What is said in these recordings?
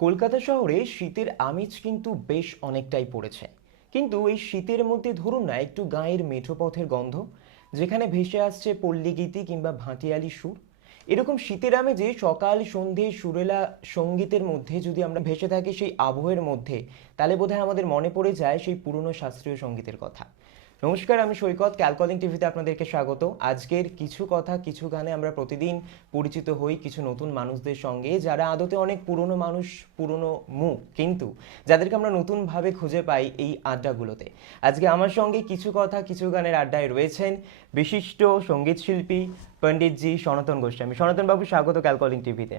কলকাতা শহরে শীতের আমেজ কিন্তু বেশ অনেকটাই পড়েছে। কিন্তু এই শীতের মধ্যে ধরুন না একটু গাঁয়ের মেঠো পথের গন্ধ, যেখানে ভেসে আসছে পল্লীগীতি কিংবা ভাটিয়ালি সুর। এরকম শীতের আমেজে সকাল সন্ধে সুরেলা সঙ্গীতের মধ্যে যদি আমরা ভেসে থাকি সেই আবহের মধ্যে, তাহলে বোধহয় আমাদের মনে পড়ে যায় সেই পুরনো শাস্ত্রীয় সঙ্গীতের কথা। নমস্কার, আমি সৈকত, ক্যালকলিং টিভিতে আপনাদেরকে স্বাগত। আজকের কিছু কথা কিছু গানে আমরা প্রতিদিন পরিচিত হই কিছু নতুন মানুষদের সঙ্গে, যারা আদতে অনেক পুরনো মানুষ, পুরনো মুখ, কিন্তু যাদেরকে আমরা নতুনভাবে খুঁজে পাই এই আড্ডাগুলোতে। আজকে আমার সঙ্গে কিছু কথা কিছু গানের আড্ডায় রয়েছেন বিশিষ্ট সঙ্গীত শিল্পী পণ্ডিতজি সনাতন গোস্বামী। সনাতনবাবু, স্বাগত ক্যালকলিং টিভিতে।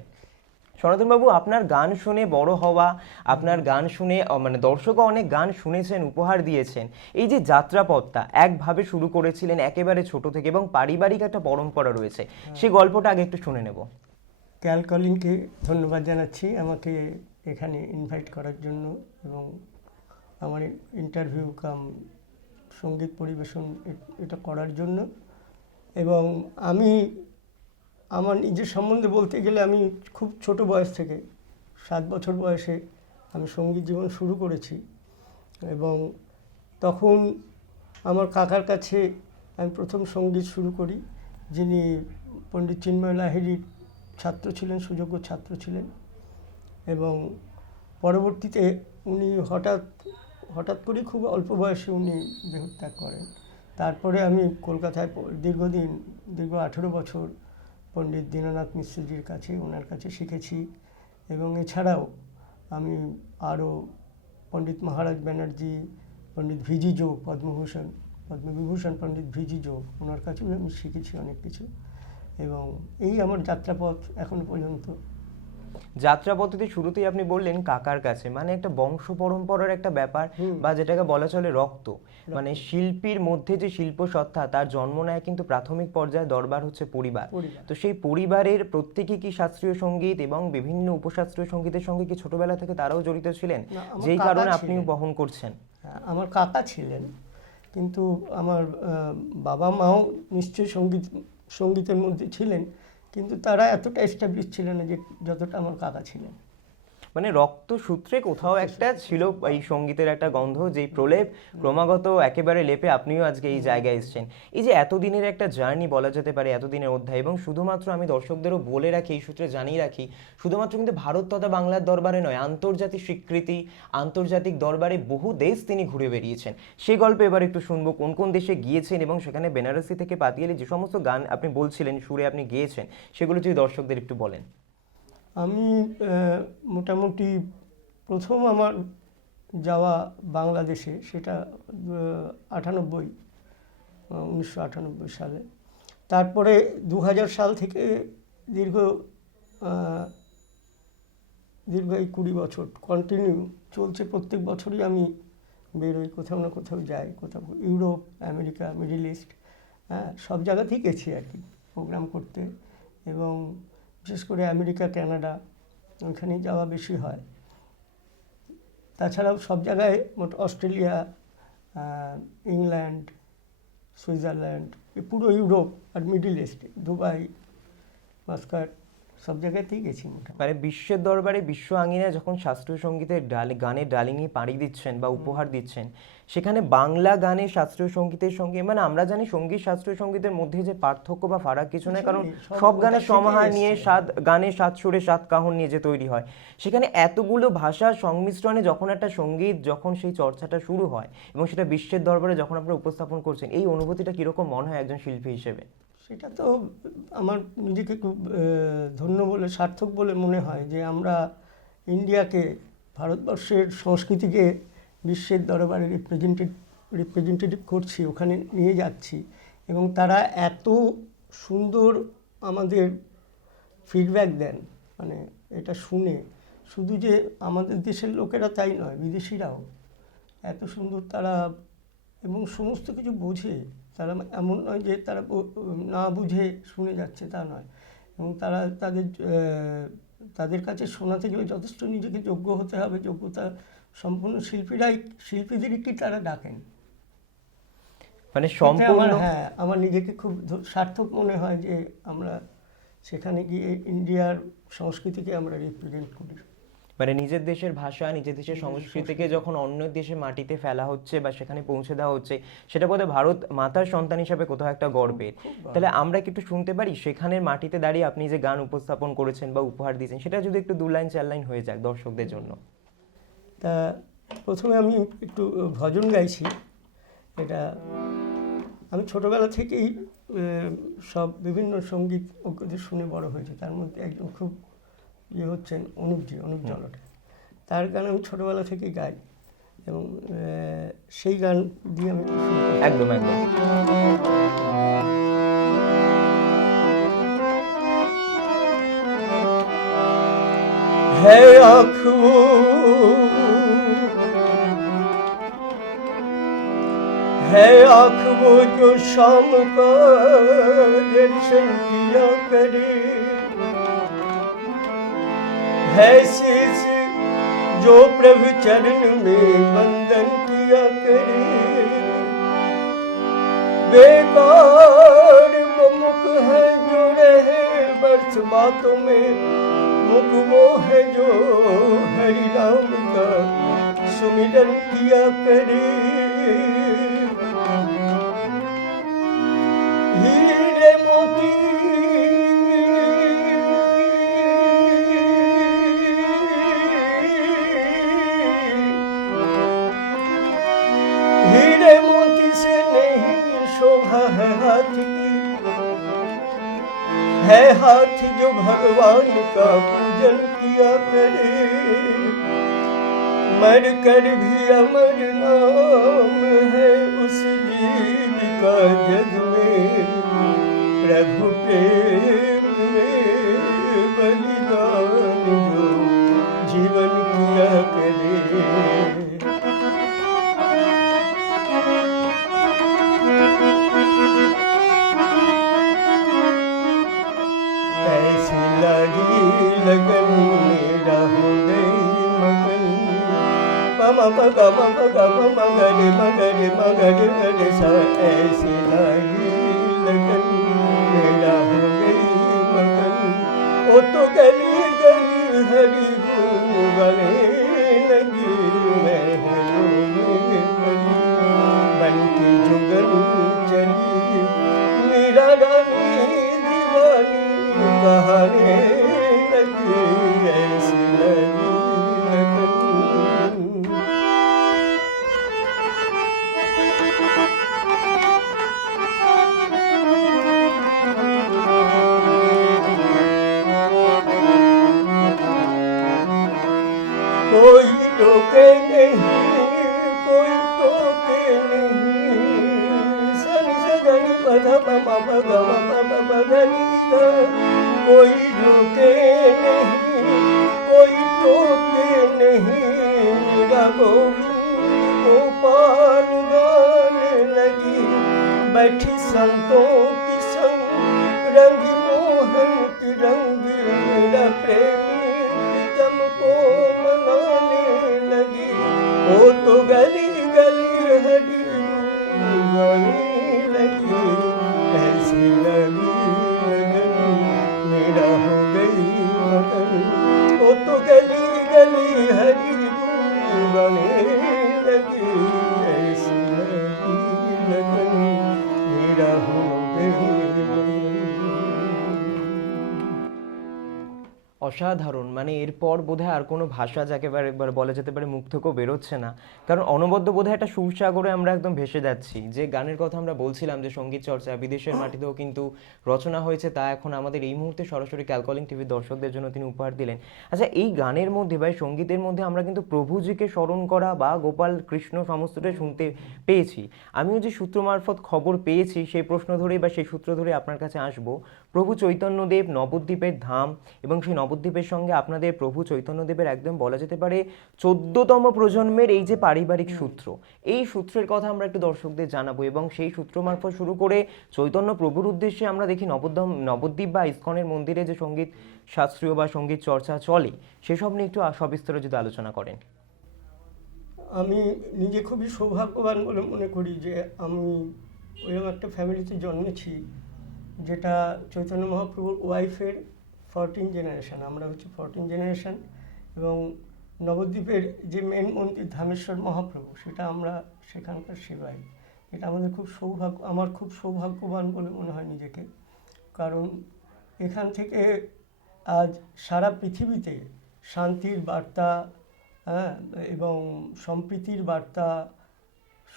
সনাতনবাবু, আপনার গান শুনে বড় হওয়া, আপনার গান শুনে মানে দর্শকও অনেক গান শুনেছেন, উপহার দিয়েছেন। এই যে যাত্রাপথটা একভাবে শুরু করেছিলেন একেবারে ছোট থেকে, এবং পারিবারিক একটা পরম্পরা রয়েছে, সেই গল্পটা আগে একটু শুনে নেব। ক্যালকলিংকে ধন্যবাদ জানাচ্ছি আমাকে এখানে ইনভাইট করার জন্য এবং আমার ইন্টারভিউ কাম সঙ্গীত পরিবেশন এটা করার জন্য। এবং আমি আমার নিজের সম্বন্ধে বলতে গেলে আমি খুব ছোট বয়স থেকে 7 বছর বয়সে আমি সঙ্গীত জীবন শুরু করেছি। এবং তখন আমার কাকার কাছে আমি প্রথম সঙ্গীত শুরু করি, যিনি পণ্ডিত চিন্ময় লাহিড়ীর ছাত্র ছিলেন, সুযোগ্য ছাত্র ছিলেন। এবং পরবর্তীতে উনি হঠাৎ করে খুব অল্প বয়সে উনি দেহত্যাগ করেন। তারপরে আমি কলকাতায় দীর্ঘ 18 বছর পণ্ডিত দীননাথ মিশ্রজির কাছে, ওনার কাছে শিখেছি। এবং এছাড়াও আমি আরও পণ্ডিত মহারাজ ব্যানার্জি, পণ্ডিত ভিজি যোগ, পদ্মবিভূষণ পণ্ডিত ভিজি যোগ, ওনার কাছেও আমি শিখেছি অনেক কিছু। এবং এই আমার যাত্রাপথ এখনো পর্যন্ত। যাত্রাপথে শুরুতেই আপনি বললেন কাকার কাছে, মানে একটা বংশ পরম্পরার একটা ব্যাপার, বা যেটাকে বলা চলে রক্ত। মানে শিল্পীর মধ্যে যে শিল্প সত্তা, তার জন্ম নেয় কিন্তু প্রাথমিক পর্যায়ে দরবার হচ্ছে পরিবার। তো সেই পরিবারের প্রত্যেকে কি শাস্ত্রীয় সঙ্গীত এবং বিভিন্ন উপশাস্ত্রীয় সঙ্গীতের সঙ্গে কি ছোটবেলা থেকে তারাও জড়িত ছিলেন, যেই কারণে আপনিও বহন করছেন? আমার কাকা ছিলেন, কিন্তু আমার বাবা মাও নিশ্চয়ই সঙ্গীতের মধ্যে ছিলেন, কিন্তু তারা এতটা এস্টাবলিশ ছিলেন না যে যতটা আমার কাকা ছিলেন। মানে রক্ত সূত্রে কোথাও একটা ছিল এই সঙ্গীতের একটা গন্ধ, যেই প্রলেপ ক্রমাগত একেবারে লেপে আপনিও আজকে এই জায়গায় এসেছেন। এই যে এতদিনের একটা জার্নি বলা যেতে পারে, এতদিনের অধ্যায়, এবং শুধুমাত্র আমি দর্শকদেরও বলে রাখি, এই সূত্রে জানিয়ে রাখি, শুধুমাত্র কিন্তু ভারত তথা বাংলার দরবারে নয়, আন্তর্জাতিক স্বীকৃতি, আন্তর্জাতিক দরবারে বহু দেশ তিনি ঘুরে বেরিয়েছেন। সেই গল্প এবার একটু শুনবো, কোন কোন দেশে গিয়েছেন এবং সেখানে বেনারসি থেকে পাতিয়ালি যে সমস্ত গান আপনি বলছিলেন সুরে আপনি গিয়েছেন, সেগুলো যদি দর্শকদের একটু বলেন। আমি মোটামুটি প্রথম আমার যাওয়া বাংলাদেশে, সেটা 1998 সালে। তারপরে 2000 সাল থেকে দীর্ঘ এই 20 বছর কন্টিনিউ চলছে। প্রত্যেক বছরই আমি বেরোই, কোথাও না কোথাও যাই, কোথাও ইউরোপ, আমেরিকা, মিডল ইস্ট, হ্যাঁ, সব জায়গাতেই গেছি আর কি প্রোগ্রাম করতে। এবং বিশেষ করে আমেরিকা, কানাডা, ওইখানেই যাওয়া বেশি হয়। তাছাড়াও সব জায়গায় অস্ট্রেলিয়া, ইংল্যান্ড, সুইজারল্যান্ড, পুরো ইউরোপ আর মিডল ইস্ট, দুবাই, মাস্কাট, সব জায়গাতেই গেছি মোটামুটি। মানে বিশ্বের দরবারে, বিশ্ব আঙিনায় যখন শাস্ত্রীয় সঙ্গীতের গানের ডালিঙে পাড়ি দিচ্ছেন বা উপহার দিচ্ছেন, সেখানে বাংলা গানের শাস্ত্রীয় সঙ্গীতের সঙ্গে, মানে আমরা জানি সঙ্গীত শাস্ত্রীয় সঙ্গীতের মধ্যে যে পার্থক্য বা ফারাক কিছু নয়, কারণ সব গানের সমাহার নিয়ে, গানের 7 সুরে 7 কাহন নিয়ে যে তৈরি হয়, সেখানে এতগুলো ভাষার সংমিশ্রণে যখন একটা সঙ্গীত, যখন সেই চর্চাটা শুরু হয় এবং সেটা বিশ্বের দরবারে যখন আপনারা উপস্থাপন করছেন, এই অনুভূতিটা কীরকম মনে হয় একজন শিল্পী হিসেবে? সেটা তো আমার নিজেকে খুব ধন্য বলে, সার্থক বলে মনে হয় যে আমরা ইন্ডিয়াকে, ভারতবর্ষের সংস্কৃতিকে বিশ্বের দরবারে রিপ্রেজেন্টেটিভ করছি, ওখানে নিয়ে যাচ্ছি। এবং তারা এত সুন্দর আমাদের ফিডব্যাক দেন, মানে এটা শুনে শুধু যে আমাদের দেশের লোকেরা তাই নয়, বিদেশিরাও এত সুন্দর তারা, এবং সমস্ত কিছু বোঝে তারা। এমন নয় যে তারা না বুঝে শুনে যাচ্ছে, তা নয়। এবং তারা তাদের কাছে শোনাতে গেলে যথেষ্ট নিজেকে যোগ্য হতে হবে, যোগ্যতা সম্পূর্ণ শিল্পীদেরই কি তারা ডাকেন। মানে সম্পূর্ণ, হ্যাঁ, আমার নিজেকে খুব সার্থক মনে হয় যে আমরা সেখানে গিয়ে ইন্ডিয়ার সংস্কৃতিকে আমরা রিপ্রেজেন্ট করি। মানে নিজের দেশের ভাষা, নিজের দেশের সংস্কৃতিকে যখন অন্য দেশের মাটিতে ফেলা হচ্ছে বা সেখানে পৌঁছে দেওয়া হচ্ছে, সেটা বোধহয় ভারত মাতার সন্তান হিসাবে কোথাও একটা গর্বের। তাহলে আমরা কি একটু শুনতে পারি সেখানের মাটিতে দাঁড়িয়ে আপনি যে গান উপস্থাপন করেছেন বা উপহার দিয়েছেন, সেটা যদি একটু 2 লাইন 4 লাইন হয়ে যাক দর্শকদের জন্য। তা প্রথমে আমি একটু ভজন গাইছি। এটা আমি ছোটোবেলা থেকেই সব বিভিন্ন সঙ্গীত ওদের শুনে বড় হয়েছে। তার মধ্যে একজন খুব হচ্ছেন অনুপ জলোটা। তার গান আমি ছোটোবেলা থেকেই গাই এবং সেই গান দিয়ে আমি একদম একদম। है आँख वो जो शाम का दर्शन किया करे, है शीश जो प्रभु चरण में वंदन किया करे। बेकार वो मुख है जो रहे वर्ष बातों में, मुख वो है जो हरि राम का सुमिरन किया करे। हीरे मोती से नहीं शोभा है हाथ की, है हाथ जो भगवान का पूजन किया करे। मर कर भी अमर नाम है उस जीव का जग में, प्रभु प्रेम में बलिदान जो जीवन किया करे। ऐसी लगी लगन मेरा हो गई मगन, पम पग मगरे मगरे मगरे मगरे सा। ऐसी लगी लगन मेरा हो गई मगन, वो तो गली गली हरी गुन गले लगी। मैं बन की जुगन चली मेरा रानी दीवानी कहानी लगी। ऐसी लगी लगन। कोई टोके नहीं, कोई टोके नहीं, सन सगनी पध पम पग पम पगनी द। कोई टोके नहीं, कोई टोके नहीं, मेरा गोविंद गोपाल गाने लगी। बैठी संतों की संग रंग मोहन की रंग, मेरा प्रेमी प्रीतम को मनाने लगी। वो तो गली गली हरी गाने लगी। ऐसी लगी लगन मेरा हो गई मगन, वो तो गली गली हरी गाने लगी। ऐसी लगी लगन मेरा हो गई मगन। অসাধারণ। মানে এরপর বোধহয় আর কোনো ভাষা যাকে বলা যেতে পারে মুখ থেকেও বেরোচ্ছে না, কারণ অনবদ্য বোধহয় একটা সুরসাগরে আমরা একদম ভেসে যাচ্ছি। যে গানের কথা আমরা বলছিলাম যে সঙ্গীত চর্চা বিদেশের মাটিতেও কিন্তু রচনা হয়েছে, তা এখন আমাদের এই মুহূর্তে সরাসরি ক্যালকলিং টিভির দর্শকদের জন্য তিনি উপহার দিলেন। আচ্ছা, এই গানের মধ্যে বা সঙ্গীতের মধ্যে আমরা কিন্তু প্রভুজিকে স্মরণ করা বা গোপাল কৃষ্ণ সমস্তটাই শুনতে পেয়েছি। আমিও যে সূত্র মারফত খবর পেয়েছি সেই প্রশ্ন ধরেই বা সেই সূত্র ধরে আপনার কাছে আসবো। প্রভু চৈতন্যদেব নবদ্বীপের ধাম, এবং সেই নবদ্বীপের সঙ্গে আপনাদের প্রভু চৈতন্যদেবের একদম বলা যেতে পারে 14তম প্রজন্মের এই যে পারিবারিক সূত্র, এই সূত্রের কথা আমরা একটু দর্শকদের জানাবো। এবং সেই সূত্র মারফত শুরু করে চৈতন্য প্রভুর উদ্দেশ্যে আমরা দেখি নবদ্বীপ বা ইস্কনের মন্দিরে যে সঙ্গীত শাস্ত্রীয় বা সঙ্গীত চর্চা চলে, সেসব নিয়ে একটু সবিস্তারে যদি আলোচনা করেন। আমি নিজে খুবই সৌভাগ্যবান বলে মনে করি যে আমি ওইরকম একটা ফ্যামিলিতে জন্মেছি যেটা চৈতন্য মহাপ্রভুর ওয়াইফের 14 জেনারেশন। আমরা হচ্ছে 14 জেনারেশন এবং নবদ্বীপের যে মেন মন্দির ধামেশ্বর মহাপ্রভু, সেটা আমরা সেখানকার সেবাই। এটা আমাদের খুব সৌভাগ্য, আমার খুব সৌভাগ্যবান বলে মনে হয় নিজেকে। কারণ এখান থেকে আজ সারা পৃথিবীতে শান্তির বার্তা, হ্যাঁ, এবং সম্প্রীতির বার্তা,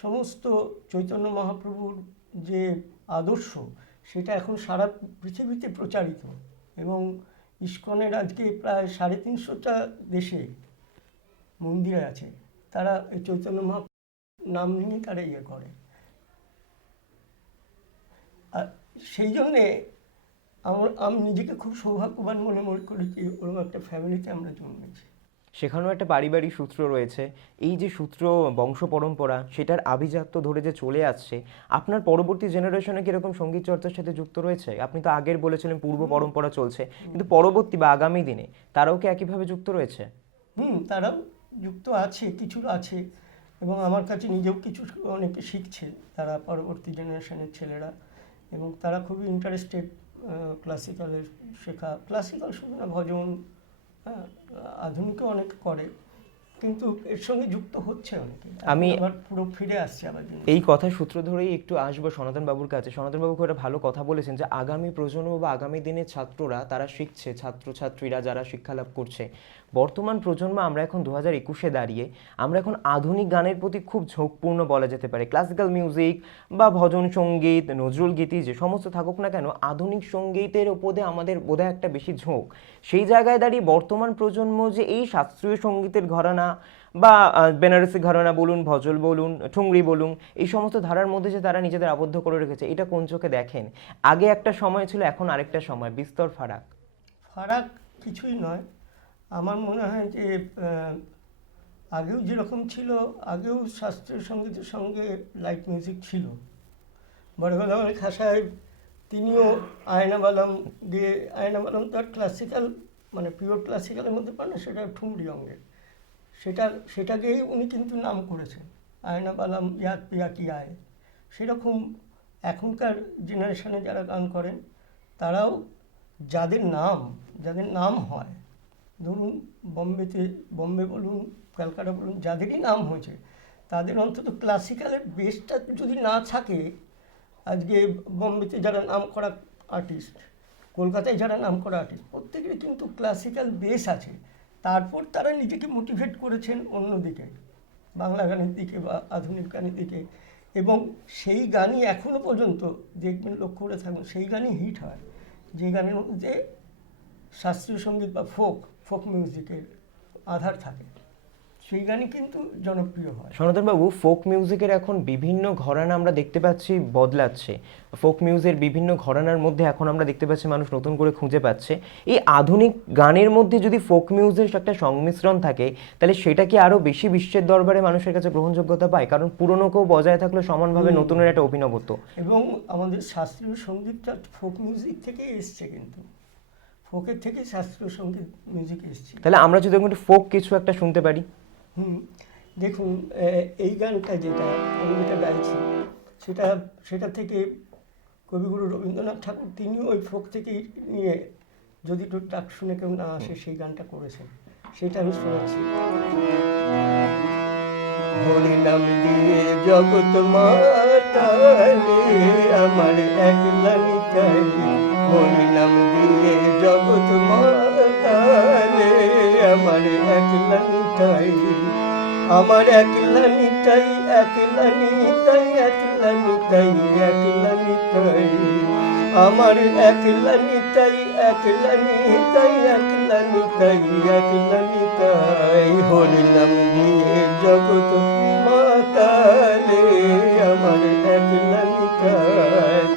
সমস্ত চৈতন্য মহাপ্রভুর যে আদর্শ, সেটা এখন সারা পৃথিবীতে প্রচারিত। এবং ইস্কনের আজকে প্রায় 350টা দেশে মন্দিরে আছে, তারা এই চৈতন্য মহাপ্রভুর নাম নিয়ে তারা ইয়ে করে। আর সেই জন্যে আমি নিজেকে খুব সৌভাগ্যবান মনে করেছি, ওরকম একটা ফ্যামিলিতে আমরা জন্মেছি। সেখানেও একটা পারিবারিক সূত্র রয়েছে। এই যে সূত্র, বংশ পরম্পরা, সেটার আভিজাত্য ধরে যে চলে আসছে, আপনার পরবর্তী জেনারেশনে কিরকম সঙ্গীত চর্চার সাথে যুক্ত রয়েছে? আপনি তো আগের বলেছিলেন পূর্ব পরম্পরা চলছে, কিন্তু পরবর্তী বা আগামী দিনে তারাও কি একইভাবে যুক্ত রয়েছে? তারাও যুক্ত আছে, কিছু আছে, এবং আমার কাছে নিজেও কিছু অনেকে শিখছে, তারা পরবর্তী জেনারেশনের ছেলেরা, এবং তারা খুবই ইন্টারেস্টেড ক্লাসিক্যালের শেখা। ক্লাসিক্যাল শুধু না, ভজন, হ্যাঁ, আধুনিকও অনেক করে, কিন্তু এর সঙ্গে যুক্ত হচ্ছে অনেকে। আমি আবার পুরো ফিরে আসছে আবার জিনিস। এই কথা সূত্র ধরেই একটু আসবো সনাতন বাবুর কাছে। সনাতন বাবু খুব একটা ভালো কথা বলেছেন যে আগামী প্রজন্ম বা আগামী দিনের ছাত্ররা তারা শিখছে, ছাত্রছাত্রীরা যারা শিক্ষা লাভ করছে। বর্তমান প্রজন্ম, আমরা এখন 2021-এ দাঁড়িয়ে আমরা এখন আধুনিক গানের প্রতি খুব ঝোঁকপূর্ণ বলা যেতে পারে। ক্লাসিক্যাল মিউজিক বা ভজন সঙ্গীত, নজরুল গীতি যে সমস্ত থাকুক না কেন, আধুনিক সঙ্গীতের ওপরে আমাদের বোধহয় একটা বেশি ঝোঁক। সেই জায়গায় দাঁড়িয়ে বর্তমান প্রজন্ম যে এই শাস্ত্রীয় সঙ্গীতের ঘরানা বা বেনারসি ঘরানা বলুন, ভজল বলুন, ঠুংরি বলুন, এই সমস্ত ধারার মধ্যে যে তারা নিজেদের আবদ্ধ করে রেখেছে, এটা কোন চোখে দেখেন? আগে একটা সময় ছিল, এখন আরেকটা সময়, বিস্তর ফারাক। ফারাক কিছুই নয়। আমার মনে হয় যে আগেও যেরকম ছিল, আগেও শাস্ত্রীয় সঙ্গীতের সঙ্গে লাইট মিউজিক ছিল। বড়গোলাম খাঁ সাহেব, তিনিও আয়নাবালাম দিয়ে, আয়নাবালাম তো আর ক্লাসিক্যাল, মানে পিওর ক্লাসিক্যালের মধ্যে পড়ে না, সেটা ঠুমরি অঙ্গের, সেটাকেই উনি কিন্তু নাম করেছেন, আয়নাবালাম ইয়াদ পিয়া কি আয়। সেরকম এখনকার জেনারেশনে যারা গান করেন, তারাও যাদের নাম হয়, ধরুন বম্বে বলুন, ক্যালকাটা বলুন, যাদেরই নাম হয়েছে, তাদের অন্তত ক্লাসিক্যালের বেসটা যদি না থাকে, আজকে বম্বেতে যারা নাম করা আর্টিস্ট, কলকাতায় যারা নাম করা আর্টিস্ট, প্রত্যেকেরই কিন্তু ক্লাসিক্যাল বেস আছে। তারপর তারা নিজেকে মোটিভেট করেছেন অন্যদিকে, বাংলা গানের দিকে বা আধুনিক গানের দিকে, এবং সেই গানই এখনও পর্যন্ত দেখবেন, লক্ষ্য করে থাকবেন, সেই গানই হিট হয়, যে গানের মধ্যে শাস্ত্রীয় সঙ্গীত বা ফোক মিউজিকের আধার থাকে, সেই গানই কিন্তু জনপ্রিয় হয়। সনাতনবাবু, ফোক মিউজিকের এখন বিভিন্ন ঘরানা আমরা দেখতে পাচ্ছি বদলাচ্ছে। ফোক মিউজিকের বিভিন্ন ঘরানার মধ্যে এখন আমরা দেখতে পাচ্ছি মানুষ নতুন করে খুঁজে পাচ্ছে। এই আধুনিক গানের মধ্যে যদি ফোক মিউজিকের একটা সংমিশ্রণ থাকে, তাহলে সেটা কি আরও বেশি বিশ্বের দরবারে মানুষের কাছে গ্রহণযোগ্যতা পায়? কারণ পুরনোকেও বজায় থাকলে সমানভাবে নতুনের একটা অভিনবত্ব। এবং আমাদের শাস্ত্রীয় সঙ্গীতটা ফোক মিউজিক থেকেই এসছে, কিন্তু ফোকের থেকে শাস্ত্রীয় সঙ্গীত মিউজিক এসছে। তাহলে আমরা যদি একটু ফোক কিছু একটা শুনতে পারি। দেখুন, এই গানটা আমি যেটা গাইছি, সেটা থেকে কবিগুরু রবীন্দ্রনাথ ঠাকুর, তিনিও ওই ফোক থেকেই নিয়ে, যদি তোর ডাক শুনে কেউ না আসে, সেই গানটা করেছেন। সেটা আমি শোনাচ্ছি। হরি নাম দিয়ে জগৎ মাতালে, আমার একলা নিতাই। হরি নাম দিয়ে জগৎ মাতালে, আমার একলা নিতাই। আমার একলা নিতাই, একলা নিতাই, একলা নিতাই, একলা নিতাই। আমার একলা নিতাই, একলা নিতাই, একলা নিতাই, একলা নিতাই। হরি নাম দিয়ে জগৎ মাতালে, আমার একলা নিতাই।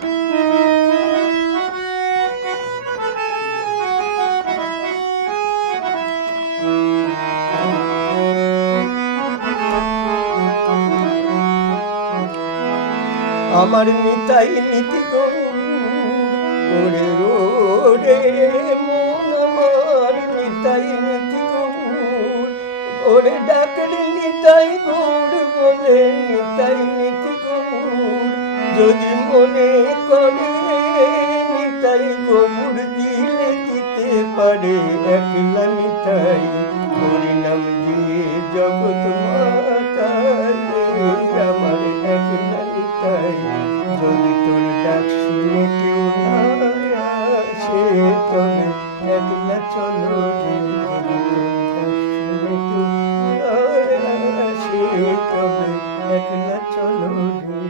আমার নিতাই নীতি গৌর, ওরে ওরে মন আমার নিতাই নীতি গৌর, ওরে ডাকলি নিতাই গৌর বলে, নিতাই নীতি গৌর। যদি মনে করে নিতাই গৌর দিলে দিতে পারে, একলা নিতাই। হরিনাম দিয়ে জগৎ মাতালে আমার একলা নিতাই, যদি তোর ডাক শুনে কেউ না আসে তবে একলা চলো রে, যদি তোর ডাক শুনে কেউ না আসে তবে একলা চলো রে।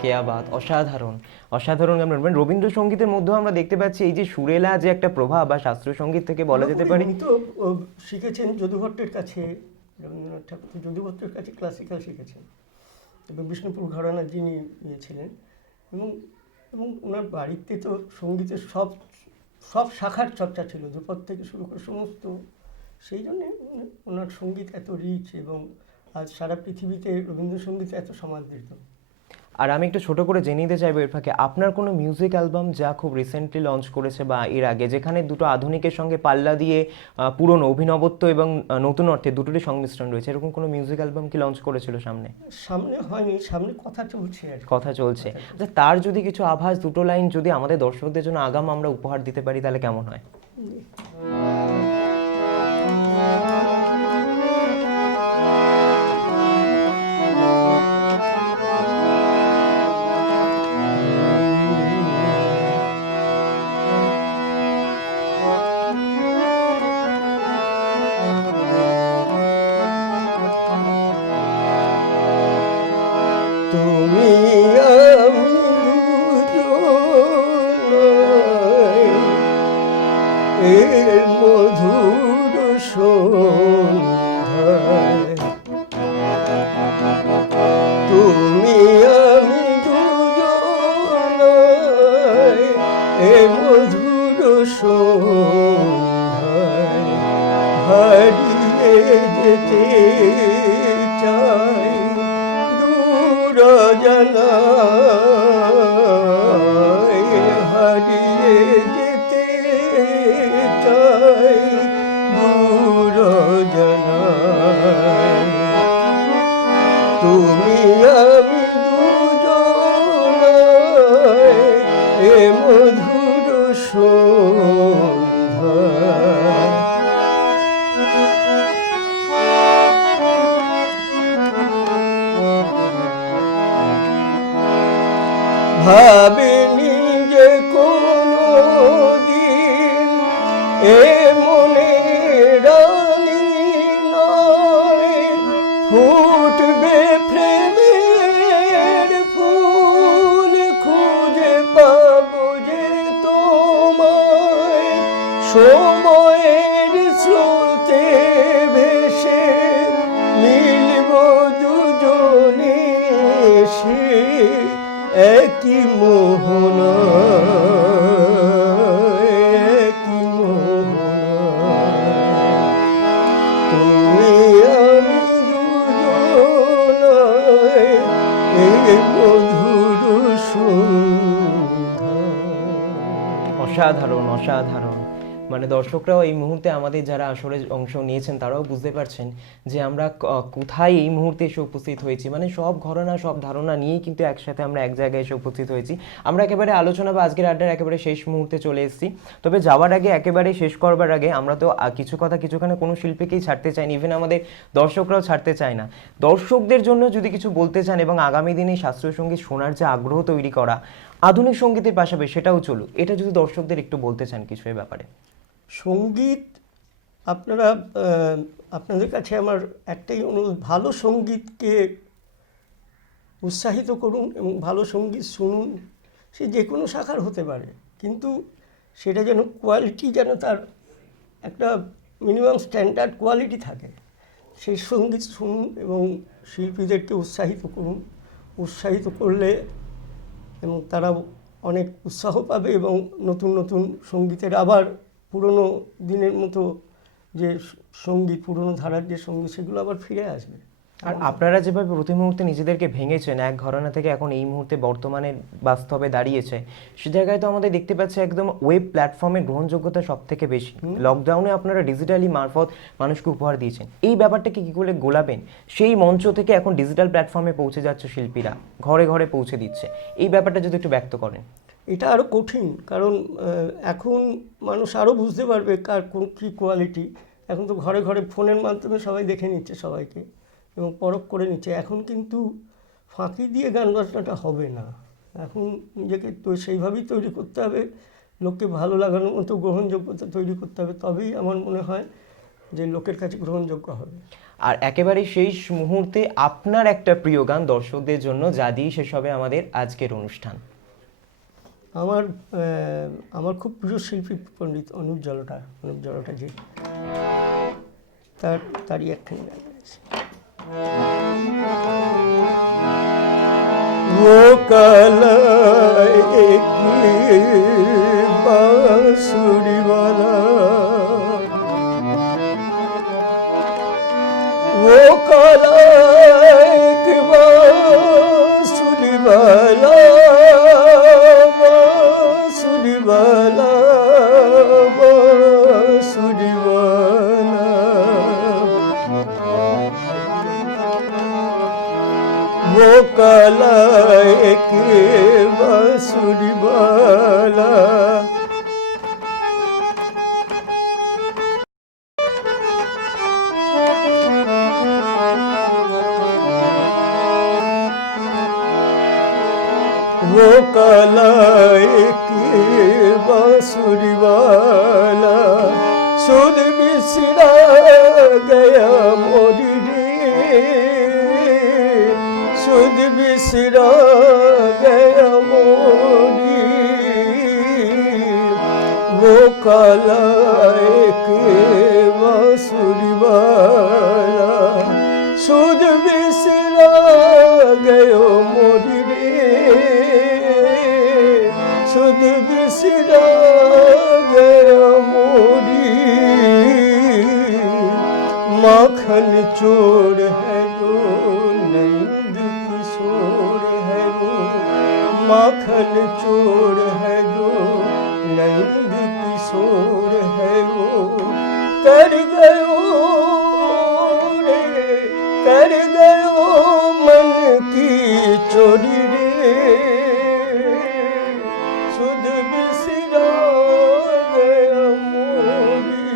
কেয়া বাত, অসাধারণ অসাধারণ গান বলবেন। রবীন্দ্রসঙ্গীতের মধ্যেও আমরা দেখতে পাচ্ছি এই যে সুরেলা যে একটা প্রভাব বা শাস্ত্রীয় সঙ্গীত থেকে বলা যেতে পারে। উনি তো শিখেছেন যদু ভট্টের কাছে, রবীন্দ্রনাথ ঠাকুর তো যদু ভট্টের কাছে ক্লাসিক্যাল শিখেছেন, এবং বিষ্ণুপুর ঘরানার যিনি ইয়ে ছিলেন, এবং এবং ওনার বাড়িতে তো সঙ্গীতের সব সব শাখার চর্চা ছিল, ধ্রুপদ থেকে শুরু করে সমস্ত। সেই জন্যে ওনার সঙ্গীত এত রিচ, এবং আজ সারা পৃথিবীতে রবীন্দ্রসঙ্গীত এত সমাদৃত। আর আমি একটু ছোট করে জেনে নিতে চাইবো এর ফাঁকে, আপনার কোনো মিউজিক অ্যালবাম যা খুব রিসেন্টলি লঞ্চ করেছে বা এর আগে, যেখানে দুটো আধুনিকের সঙ্গে পাল্লা দিয়ে পুরনো অভিনবত্ব এবং নতুন অর্থে দুটোরই সংমিশ্রণ রয়েছে, এরকম কোনো মিউজিক অ্যালবাম কি লঞ্চ করেছিল সামনে? সামনে হয়নি, সামনে কথা চলছে আর কি। কথা চলছে। আচ্ছা, তার যদি কিছু আভাস, দুটো লাইন যদি আমাদের দর্শকদের জন্য আগাম আমরা উপহার দিতে পারি তাহলে কেমন হয়? তুমি আমি দুজনাই এর মধুর সন্ধ্যায়, তুমি আমি দুজনাই এর মধুর সন্ধ্যায়, হারিয়ে যেতে চাই দূর জানাই, হারিয়ে যেতে চাই দূর জানাই, তুমি আমি দুজনাই এ মধুর সন্ধ্যায়। ভাবিনি যে কোনো দিন এ মনে রানী নয় ফুটবে প্রেমের ফুল, খুঁজে পাবো যে তোমায় সময়ের স্রোতে ভেসে, মিলব দুজনে সে একই মোহনায়, একই মোহনায়, তুমি আমি দুজনাই এই মধুর সন্ধ্যায়। অসাধারণ অসাধারণ। মানে দর্শকরাও এই মুহূর্তে আমাদের যারা আসরে অংশ নিয়েছেন তারাও বুঝতে পারছেন যে আমরা কোথায় এই মুহূর্তে এসে উপস্থিত হয়েছি। মানে সব ঘটনা সব ধারণা নিয়েই কিন্তু একসাথে আমরা এক জায়গায় এসে উপস্থিত হয়েছি। আমরা একেবারে আলোচনা বা আজকের আড্ডার একেবারে শেষ মুহূর্তে চলে এসেছি। তবে যাওয়ার আগে, একেবারে শেষ করবার আগে, আমরা তো কিছু কথা কিছুখানে কোনো শিল্পীকেই ছাড়তে চাই না, ইভেন আমাদের দর্শকরাও ছাড়তে চায় না। দর্শকদের জন্য যদি কিছু বলতে চান এবং আগামী দিনে শাস্ত্রীয় সঙ্গীত শোনার যে আগ্রহ তৈরি করা, আধুনিক সঙ্গীতের পাশাপাশি সেটাও চলুক, এটা যদি দর্শকদের একটু বলতে চান কিছু এই ব্যাপারে। সঙ্গীত আপনারা আপনাদের কাছে আমার একটাই অনুরোধ, ভালো সঙ্গীতকে উৎসাহিত করুন এবং ভালো সঙ্গীত শুনুন। সে যে কোনো শাখার হতে পারে, কিন্তু সেটা যেন কোয়ালিটি, যেন তার একটা মিনিমাম স্ট্যান্ডার্ড কোয়ালিটি থাকে, সেই সঙ্গীত শুনুন এবং শিল্পীদেরকে উৎসাহিত করুন। উৎসাহিত করলে এবং তারা অনেক উৎসাহ পাবে এবং নতুন নতুন সঙ্গীতের আবার পুরনো দিনের মতো যে সঙ্গীত, পুরনো ধারার যে সঙ্গীত, সেগুলো আবার ফিরে আসবে। আর আপনারা যেভাবে প্রতি মুহূর্তে নিজেদেরকে ভেঙেছেন, এক ঘরানা থেকে এখন এই মুহূর্তে বর্তমানে বাস্তবে দাঁড়িয়েছে, সে জায়গায় তো আমাদের দেখতে পাচ্ছি একদম ওয়েব প্ল্যাটফর্মের গ্রহণযোগ্যতা সব থেকে বেশি। লকডাউনে আপনারা ডিজিটালি মারফত মানুষকে উপহার দিয়েছেন, এই ব্যাপারটাকে কী করে গোলাবেন? সেই মঞ্চ থেকে এখন ডিজিটাল প্ল্যাটফর্মে পৌঁছে যাচ্ছে শিল্পীরা, ঘরে ঘরে পৌঁছে দিচ্ছে, এই ব্যাপারটা যদি একটু ব্যক্ত করেন। এটা আরও কঠিন, কারণ এখন মানুষ আরও বুঝতে পারবে কার কোন কী কোয়ালিটি। এখন তো ঘরে ঘরে ফোনের মাধ্যমে সবাই দেখে নিচ্ছে সবাইকে এবং পরখ করে নিচ্ছে। এখন কিন্তু ফাঁকি দিয়ে গান বাজনাটা হবে না, এখন নিজেকে তো সেইভাবেই তৈরি করতে হবে, লোককে ভালো লাগানোর মতো গ্রহণযোগ্যতা তৈরি করতে হবে, তবেই আমার মনে হয় যে লোকের কাছে গ্রহণযোগ্য হবে। আর একেবারে শেষ মুহূর্তে আপনার একটা প্রিয় গান দর্শকদের জন্য, যা দিয়ে শেষ হবে আমাদের আজকের অনুষ্ঠান। আমার আমার খুব প্রিয় শিল্পী পণ্ডিত অনুপ জলোটাজি, তারই একখানি গান আছে। वो काला एक बांसुरी वाला, वो काला एक बांसुरी वाला, बांसुरी वाला, बांसुरी वाला, वो काला एक बांसुरी वाला। वो काला एक बांसुरी वाला, सुध बिसरा गया मोरी रे, सुध बिसरा गया मोरी, वो काला एक बांसुरी वाला, सुध बिसरा गयो मोरी रे, सुध बिसरा गया मोरी, माखन चोर है जो नंद किशोर है वो, माखन चोर है जो नंद किशोर है वो, कर गयो रे, कर गयो मन की चोरी रे, सुध बिसरा गया मोरी,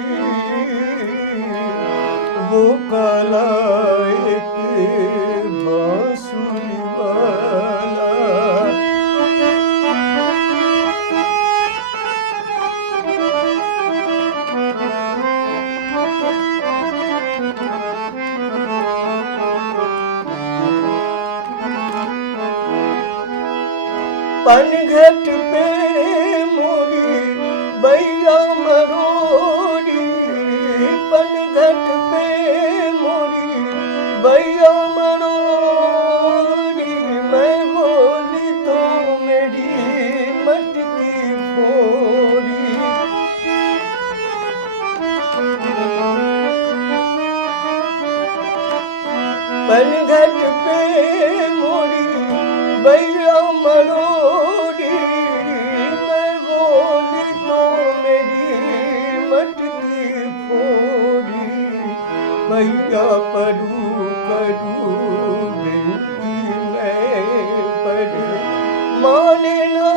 वो काला एक बांसुरी वाला। पनघट पे मोरी बैया मरोरी, पनघट पे मोरी बैया मरोरी, मैं बोली तो मेरी मटकी फोड़ी, पनघट पे मोरी बैया मरोरी, मैं बोली तो मेरी मटकी फोड़ी, भैया परू करू बिनती मैं पर, माने ना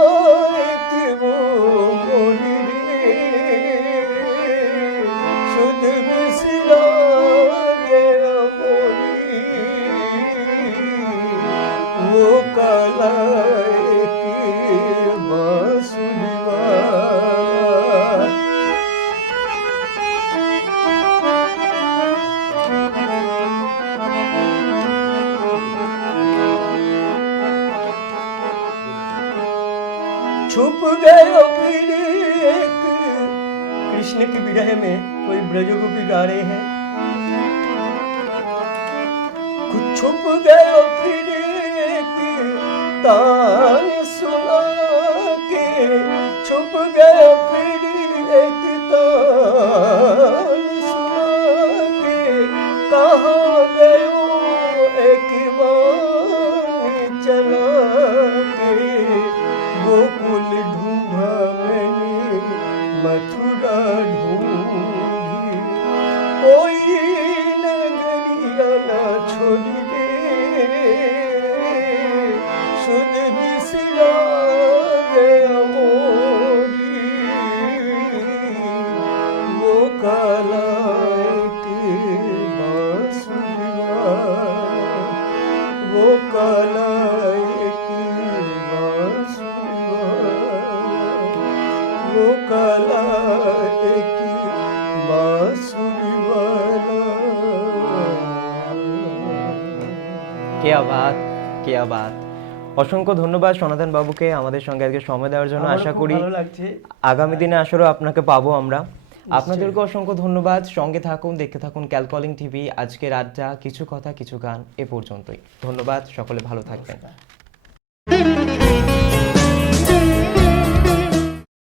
एक वो मोरी रे, सुध बिसरा गया मोरी, वो काला एक बांसुरी वाला। छुप गयो फिर एक, कृष्ण की विरह में कोई ब्रजगोपी गा रहे हैं, कुछ छुप गयो फिर एक तान सुना के, छुप गयो फिर एक तान सुना के, कहाँ गयो एक बान चला के, गोकुल ढूंढा मैंने मथुरा ढूंढी, कोई नगरिया ना छोड़ी रे, सुध बिसरा गया मोरी, वो काला কেয়া বাত, কেয়া বাত। অসংখ্য ধন্যবাদ সনাতন বাবুকে আমাদের সঙ্গে আজকে সময় দেওয়ার জন্য। আমারও আশা খুব করি ভালো লাগছে। আগামী দিনে আসলে আপনাকে পাবো আমরা। আপনাদেরকে অসংখ্য ধন্যবাদ। সঙ্গে থাকুন, দেখতে থাকুন ক্যালকলিং টিভি। আজকের আড্ডা, কিছু কথা কিছু গান এ পর্যন্তই। ধন্যবাদ, সকলে ভালো থাকবেন। নমস্কার।